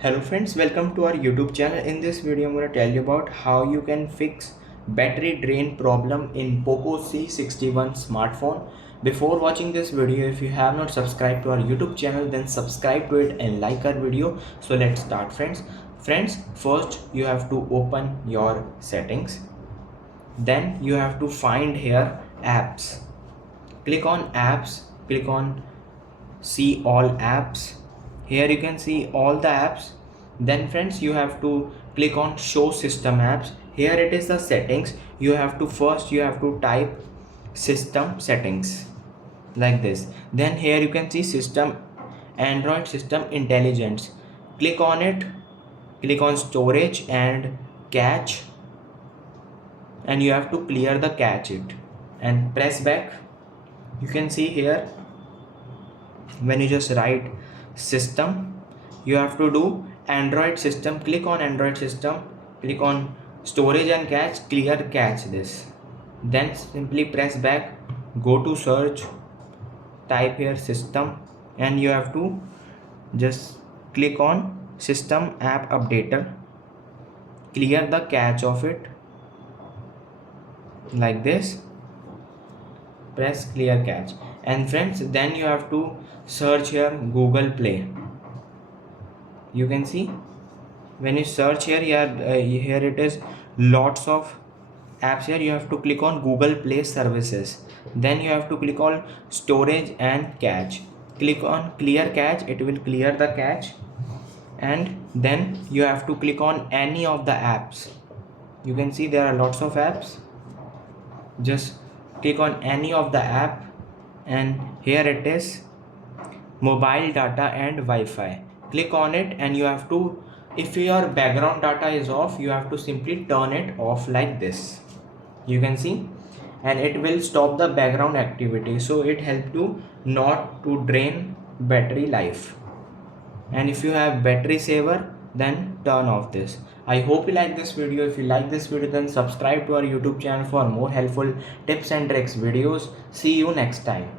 Hello friends, welcome to our YouTube channel. In this video I'm going to tell you about how you can fix battery drain problem in Poco C61 smartphone. Before watching this video, if you have not subscribed to our YouTube channel, then subscribe to it and like our video. So let's start friends. First you have to open your settings. Then you have to find here apps. Click on apps, click on see all apps. Here you can see all the apps. Then friends, you have to click on show system apps. Here it is the settings. You have to type system settings like this. Then here you can see system, Android system intelligence. Click on it, click on storage and cache, and you have to clear the cache it and press back. You can see here, when you just write system, you have to do Android system. Click on Android system, click on storage and cache, clear cache this. Then simply press back, go to search, type here system, and you have to just click on system app updater, clear the cache of it like this, press clear cache. And friends, then you have to search here Google Play. You can see when you search here, here it is lots of apps. Here you have to click on Google Play services. Then you have to click on storage and cache, click on clear cache, it will clear the cache. And then you have to click on any of the apps. You can see there are lots of apps. Just click on any of the app, and here it is mobile data and Wi-Fi. Click on it, and you have to, if your background data is off, you have to simply turn it off like this. You can see, and it will stop the background activity, so it helps you not to drain battery life. And if you have battery saver, then turn off this. I hope you like this video. If you like this video, then subscribe to our YouTube channel for more helpful tips and tricks videos. See you next time.